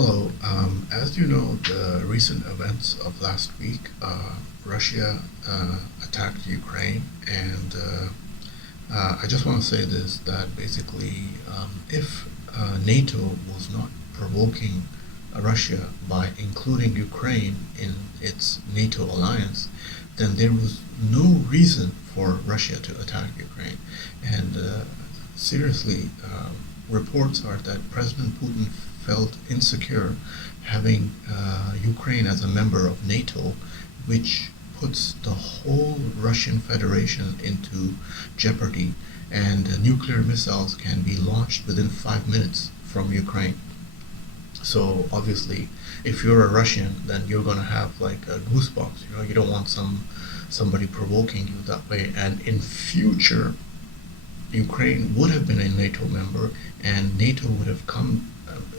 Hello. As you know, the recent events of last week, Russia attacked Ukraine, and I just want to say this that basically, if NATO was not provoking Russia by including Ukraine in its NATO alliance, then there was no reason for Russia to attack Ukraine. And seriously, reports are that President Putin felt insecure having Ukraine as a member of NATO, which puts the whole Russian Federation into jeopardy, and nuclear missiles can be launched within 5 minutes from Ukraine. So obviously, if you're a Russian, then you're gonna have like goosebumps. You don't want somebody provoking you that way. And in future, Ukraine would have been a NATO member, and NATO would have come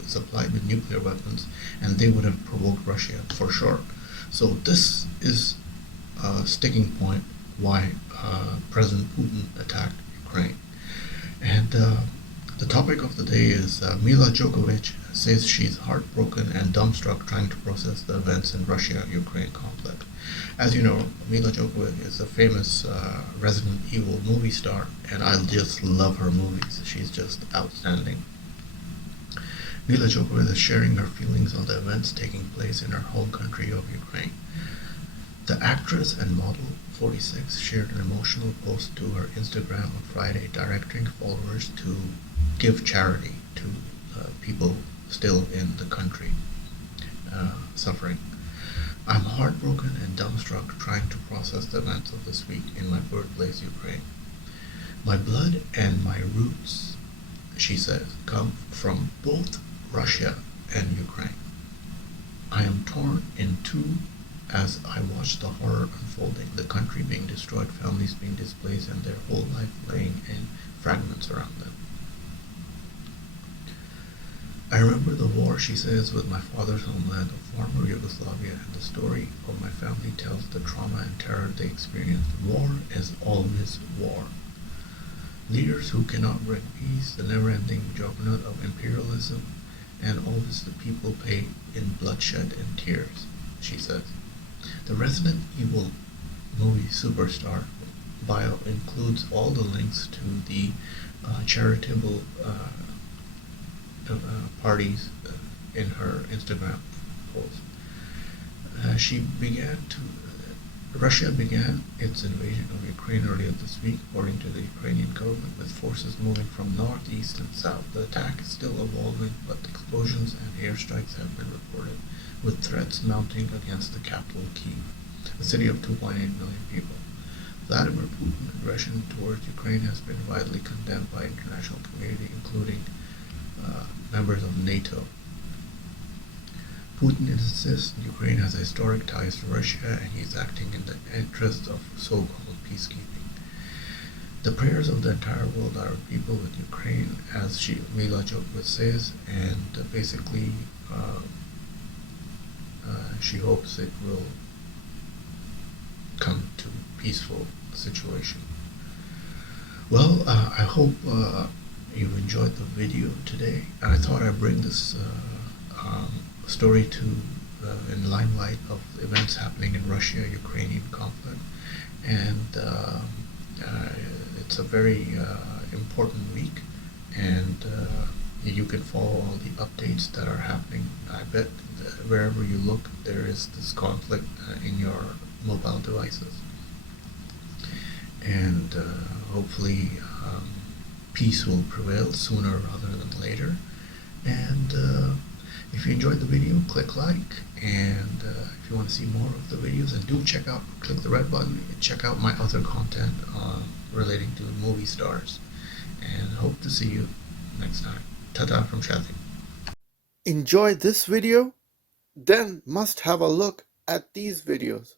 supplied with nuclear weapons, and they would have provoked Russia for sure. So this is a sticking point why President Putin attacked Ukraine. And the topic of the day is Milla Jovovich says she's heartbroken and dumbstruck trying to process the events in Russia-Ukraine conflict. As you know, Milla Jovovich is a famous Resident Evil movie star, and I just love her movies. She's just outstanding. Milla Jovovich is sharing her feelings on the events taking place in her home country of Ukraine. The actress and model, 46, shared an emotional post to her Instagram on Friday directing followers to give charity to people still in the country suffering. I'm heartbroken and dumbstruck trying to process the events of this week in my birthplace, Ukraine. My blood and my roots, she says, come from both Russia and Ukraine. I am torn in two as I watch the horror unfolding, the country being destroyed, families being displaced, and their whole life laying in fragments around them. I remember the war, she says, with my father's homeland of former Yugoslavia, and the story of my family tells the trauma and terror they experienced. War is always war. Leaders who cannot bring peace, the never-ending juggernaut of imperialism, and all this the people pay in bloodshed and tears, she says. The Resident Evil movie superstar bio includes all the links to the charitable parties in her Instagram post. Russia began its invasion of Ukraine earlier this week, according to the Ukrainian government, with forces moving from northeast and south. The attack is still evolving, but explosions and airstrikes have been reported, with threats mounting against the capital, Kyiv, a city of 2.8 million people. Vladimir Putin's aggression towards Ukraine has been widely condemned by international community, including members of NATO. Putin insists Ukraine has historic ties to Russia, and he is acting in the interest of so-called peacekeeping. The prayers of the entire world are with people with Ukraine, as Milla Jovovich says, and basically she hopes it will come to a peaceful situation. Well, I hope you enjoyed the video today. I thought I'd bring this story to in limelight of events happening in Russia-Ukrainian conflict, and it's a very important week, and you can follow all the updates that are happening. I bet wherever you look, there is this conflict in your mobile devices, and hopefully peace will prevail sooner rather than later. And if you enjoyed the video, click like, and if you want to see more of the videos, and do click the red button and check out my other content relating to movie stars, and hope to see you next time. Ta-ta from Shazzy. Enjoy this video? Then must have a look at these videos.